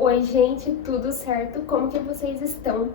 Oi gente, tudo certo? Como que vocês estão?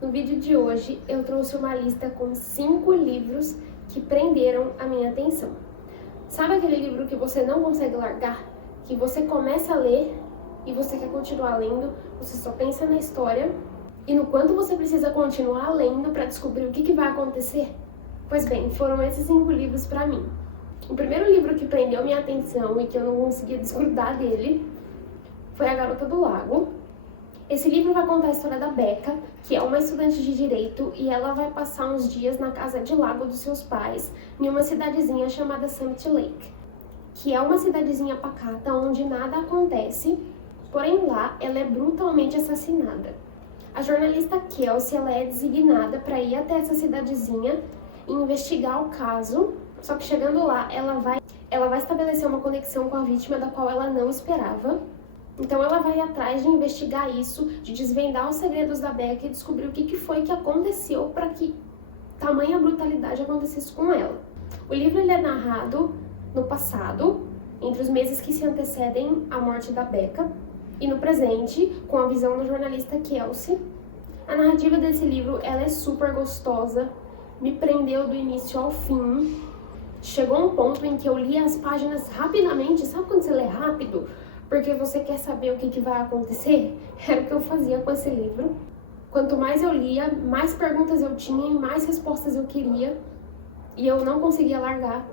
No vídeo de hoje eu trouxe uma lista com 5 livros que prenderam a minha atenção. Sabe aquele livro que você não consegue largar? Que você começa a ler e você quer continuar lendo, você só pensa na história e no quanto você precisa continuar lendo para descobrir o que vai acontecer? Pois bem, foram esses 5 livros para mim. O primeiro livro que prendeu minha atenção e que eu não conseguia desgrudar dele foi A Garota do Lago. Esse livro vai contar a história da Becca, que é uma estudante de direito, e ela vai passar uns dias na casa de lago dos seus pais, em uma cidadezinha chamada Summit Lake, que é uma cidadezinha pacata onde nada acontece, porém lá ela é brutalmente assassinada. A jornalista Kelsey ela é designada para ir até essa cidadezinha e investigar o caso, só que chegando lá ela vai estabelecer uma conexão com a vítima da qual ela não esperava. Então ela vai atrás de investigar isso, de desvendar os segredos da Becca e descobrir o que foi que aconteceu para que tamanha brutalidade acontecesse com ela. O livro ele é narrado no passado, entre os meses que se antecedem à morte da Becca, e no presente, com a visão da jornalista Kelsey. A narrativa desse livro ela é super gostosa, me prendeu do início ao fim. Chegou um ponto em que eu li as páginas rapidamente, sabe quando você lê rápido? Porque você quer saber o que vai acontecer? Era o que eu fazia com esse livro. Quanto mais eu lia, mais perguntas eu tinha e mais respostas eu queria. E eu não conseguia largar.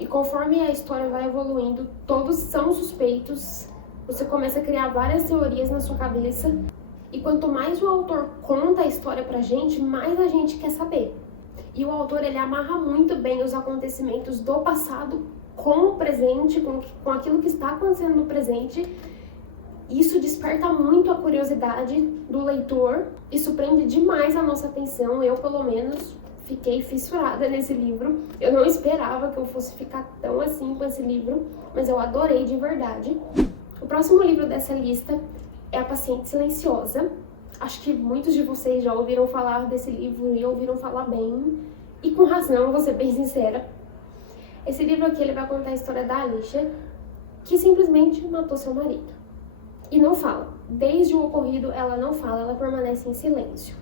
E conforme a história vai evoluindo, todos são suspeitos. Você começa a criar várias teorias na sua cabeça. E quanto mais o autor conta a história pra gente, mais a gente quer saber. E o autor ele amarra muito bem os acontecimentos do passado com o presente, com aquilo que está acontecendo no presente. Isso desperta muito a curiosidade do leitor, isso prende demais a nossa atenção. Eu, pelo menos, fiquei fissurada nesse livro. Eu não esperava que eu fosse ficar tão assim com esse livro, mas eu adorei de verdade. O próximo livro dessa lista é A Paciente Silenciosa. Acho que muitos de vocês já ouviram falar desse livro e ouviram falar bem, e com razão, vou ser bem sincera. Esse livro aqui ele vai contar a história da Alicia, que simplesmente matou seu marido. E não fala. Desde o ocorrido, ela não fala, ela permanece em silêncio.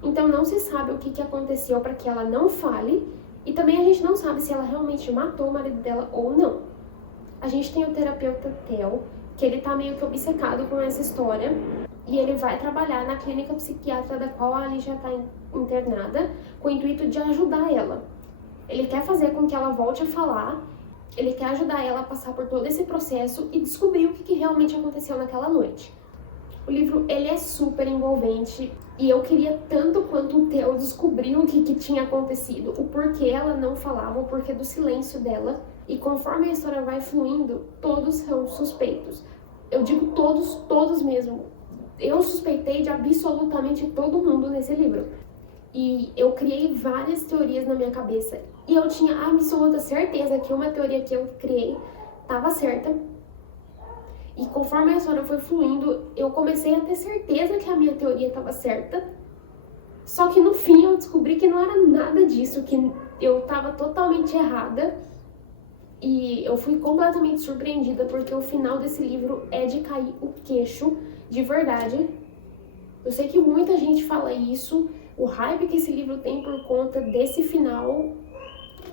Então não se sabe o que aconteceu para que ela não fale, e também a gente não sabe se ela realmente matou o marido dela ou não. A gente tem o terapeuta Theo, que ele tá meio que obcecado com essa história, e ele vai trabalhar na clínica psiquiátrica da qual a Alicia está internada, com o intuito de ajudar ela. Ele quer fazer com que ela volte a falar, ele quer ajudar ela a passar por todo esse processo e descobrir o que realmente aconteceu naquela noite. O livro ele é super envolvente e eu queria tanto quanto o Theo descobrir o que tinha acontecido, o porquê ela não falava, o porquê do silêncio dela. E conforme a história vai fluindo, todos são suspeitos. Eu digo todos mesmo. Eu suspeitei de absolutamente todo mundo nesse livro. E eu criei várias teorias na minha cabeça. E eu tinha absoluta certeza que uma teoria que eu criei estava certa. E conforme a história foi fluindo, eu comecei a ter certeza que a minha teoria estava certa. Só que no fim eu descobri que não era nada disso, que eu estava totalmente errada. E eu fui completamente surpreendida, porque o final desse livro é de cair o queixo, de verdade. Eu sei que muita gente fala isso. O hype que esse livro tem por conta desse final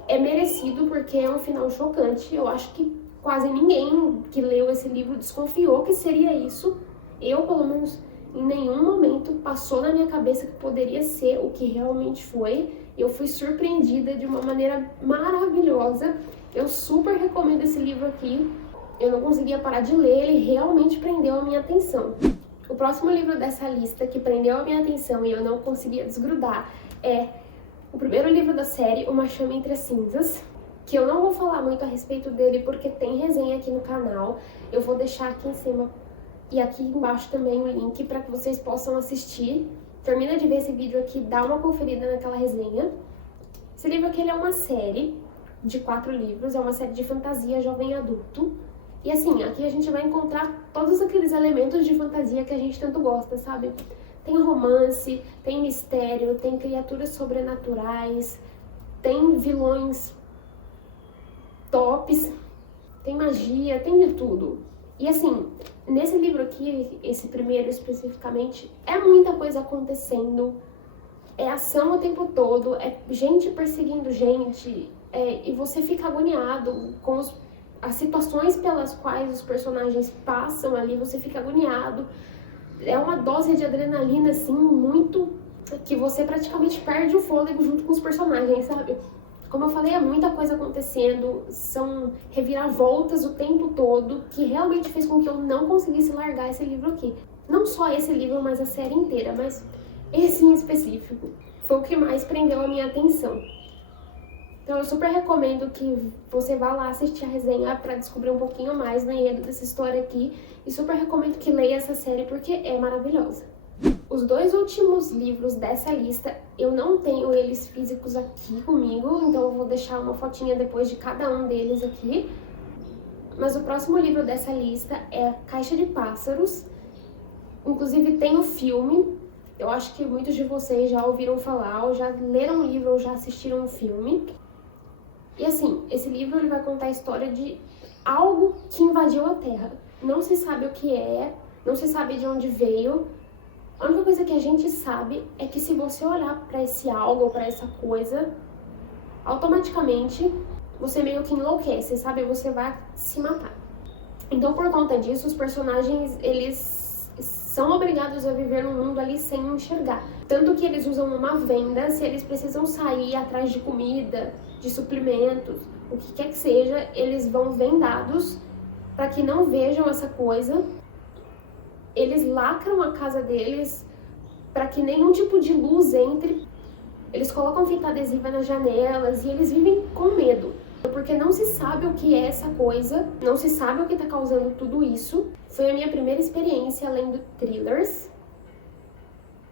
é merecido, porque é um final chocante. Eu acho que quase ninguém que leu esse livro desconfiou que seria isso. Eu, pelo menos, em nenhum momento passou na minha cabeça que poderia ser o que realmente foi. Eu fui surpreendida de uma maneira maravilhosa. Eu super recomendo esse livro aqui. Eu não conseguia parar de ler, ele realmente prendeu a minha atenção. O próximo livro dessa lista que prendeu a minha atenção e eu não conseguia desgrudar é o primeiro livro da série, Uma Chama Entre as Cinzas, que eu não vou falar muito a respeito dele porque tem resenha aqui no canal. Eu vou deixar aqui em cima e aqui embaixo também o link para que vocês possam assistir. Termina de ver esse vídeo aqui, dá uma conferida naquela resenha. Esse livro aqui ele é uma série de 4 livros, é uma série de fantasia jovem adulto. E assim, aqui a gente vai encontrar todos aqueles elementos de fantasia que a gente tanto gosta, sabe? Tem romance, tem mistério, tem criaturas sobrenaturais, tem vilões tops, tem magia, tem de tudo. E assim, nesse livro aqui, esse primeiro especificamente, é muita coisa acontecendo, é ação o tempo todo, é gente perseguindo gente, e você fica agoniado com as situações pelas quais os personagens passam ali, você fica agoniado. É uma dose de adrenalina, assim, muito... que você praticamente perde o fôlego junto com os personagens, sabe? Como eu falei, é muita coisa acontecendo, são reviravoltas o tempo todo, que realmente fez com que eu não conseguisse largar esse livro aqui. Não só esse livro, mas a série inteira, mas esse em específico foi o que mais prendeu a minha atenção. Então eu super recomendo que você vá lá assistir a resenha para descobrir um pouquinho mais no enredo dessa história aqui, e super recomendo que leia essa série porque é maravilhosa. Os 2 últimos livros dessa lista, eu não tenho eles físicos aqui comigo, então eu vou deixar uma fotinha depois de cada um deles aqui. Mas o próximo livro dessa lista é Caixa de Pássaros. Inclusive tem o filme, eu acho que muitos de vocês já ouviram falar, ou já leram o livro ou já assistiram o filme. E assim, esse livro ele vai contar a história de algo que invadiu a Terra. Não se sabe o que é, não se sabe de onde veio. A única coisa que a gente sabe é que se você olhar para esse algo ou para essa coisa, automaticamente você meio que enlouquece, sabe? Você vai se matar. Então, por conta disso, os personagens, eles são obrigados a viver num mundo ali sem enxergar. Tanto que eles usam uma venda se eles precisam sair atrás de comida, de suprimentos, o que quer que seja, eles vão vendados para que não vejam essa coisa. Eles lacram a casa deles para que nenhum tipo de luz entre. Eles colocam fita adesiva nas janelas e eles vivem com medo. Porque não se sabe o que é essa coisa, não se sabe o que está causando tudo isso. Foi a minha primeira experiência lendo thrillers.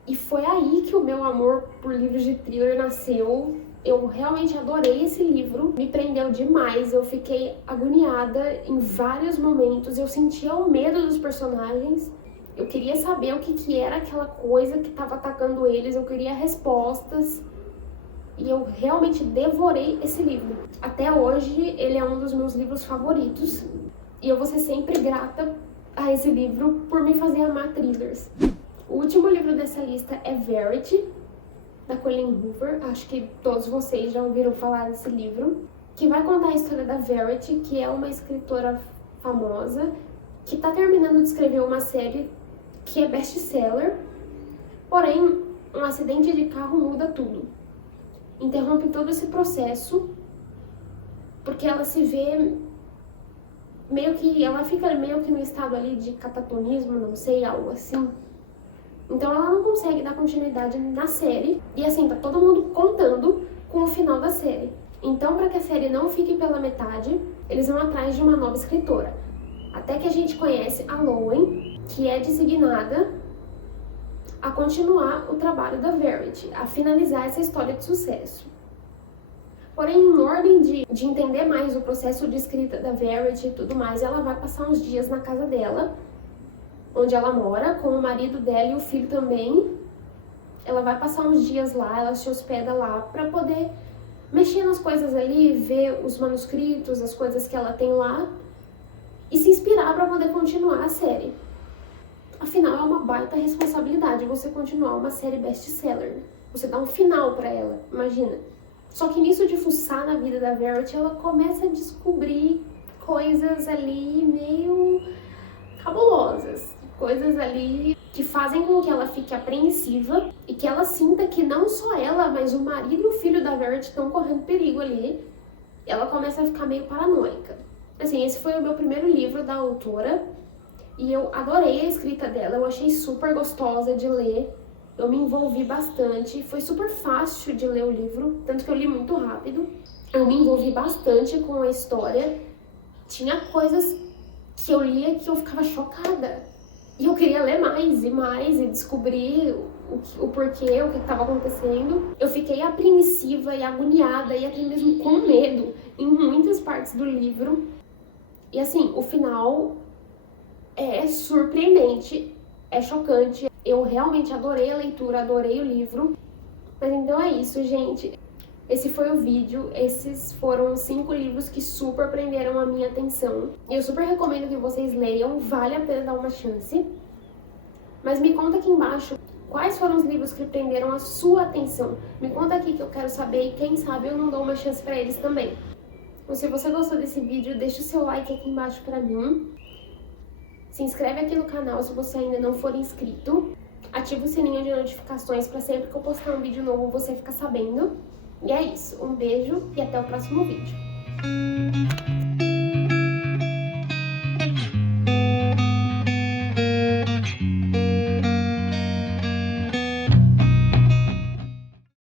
E foi aí que o meu amor por livros de thriller nasceu. Eu realmente adorei esse livro, me prendeu demais, eu fiquei agoniada em vários momentos, eu sentia o medo dos personagens. Eu queria saber o que era aquela coisa que estava atacando eles, eu queria respostas. E eu realmente devorei esse livro. Até hoje, ele é um dos meus livros favoritos. E eu vou ser sempre grata a esse livro por me fazer amar thrillers. O último livro dessa lista é Verity, da Colleen Hoover. Acho que todos vocês já ouviram falar desse livro. Que vai contar a história da Verity, que é uma escritora famosa, que está terminando de escrever uma série que é best-seller, porém, um acidente de carro muda tudo. Interrompe todo esse processo, porque ela se vê ela fica meio que no estado ali de catatonismo, não sei, algo assim. Então ela não consegue dar continuidade na série, e assim, tá todo mundo contando com o final da série. Então, para que a série não fique pela metade, eles vão atrás de uma nova escritora. Até que a gente conhece a Lowen, que é designada a continuar o trabalho da Verity, a finalizar essa história de sucesso. Porém, em ordem de entender mais o processo de escrita da Verity e tudo mais, ela vai passar uns dias na casa dela, onde ela mora, com o marido dela e o filho também. Ela vai passar uns dias lá, ela se hospeda lá para poder mexer nas coisas ali, ver os manuscritos, as coisas que ela tem lá, e se inspirar para poder continuar a série. Afinal, é uma baita responsabilidade você continuar uma série best-seller. Você dá um final para ela, imagina. Só que nisso de fuçar na vida da Verity, ela começa a descobrir coisas ali meio cabulosas. Coisas ali que fazem com que ela fique apreensiva e que ela sinta que não só ela, mas o marido e o filho da Verity estão correndo perigo ali. Ela começa a ficar meio paranoica. Assim, esse foi o meu primeiro livro da autora e eu adorei a escrita dela, eu achei super gostosa de ler, eu me envolvi bastante, foi super fácil de ler o livro, tanto que eu li muito rápido. Eu me envolvi bastante com a história, tinha coisas que eu lia que eu ficava chocada e eu queria ler mais e descobrir o porquê, o que estava acontecendo. Eu fiquei apreensiva e agoniada e até mesmo com medo em muitas partes do livro. E assim, o final é surpreendente, é chocante. Eu realmente adorei a leitura, adorei o livro. Mas então é isso, gente. Esse foi o vídeo, esses foram os 5 livros que super prenderam a minha atenção. Eu super recomendo que vocês leiam, vale a pena dar uma chance. Mas me conta aqui embaixo quais foram os livros que prenderam a sua atenção. Me conta aqui que eu quero saber e quem sabe eu não dou uma chance pra eles também. Então, se você gostou desse vídeo, deixa o seu like aqui embaixo pra mim. Se inscreve aqui no canal se você ainda não for inscrito. Ativa o sininho de notificações para sempre que eu postar um vídeo novo você ficar sabendo. E é isso. Um beijo e até o próximo vídeo.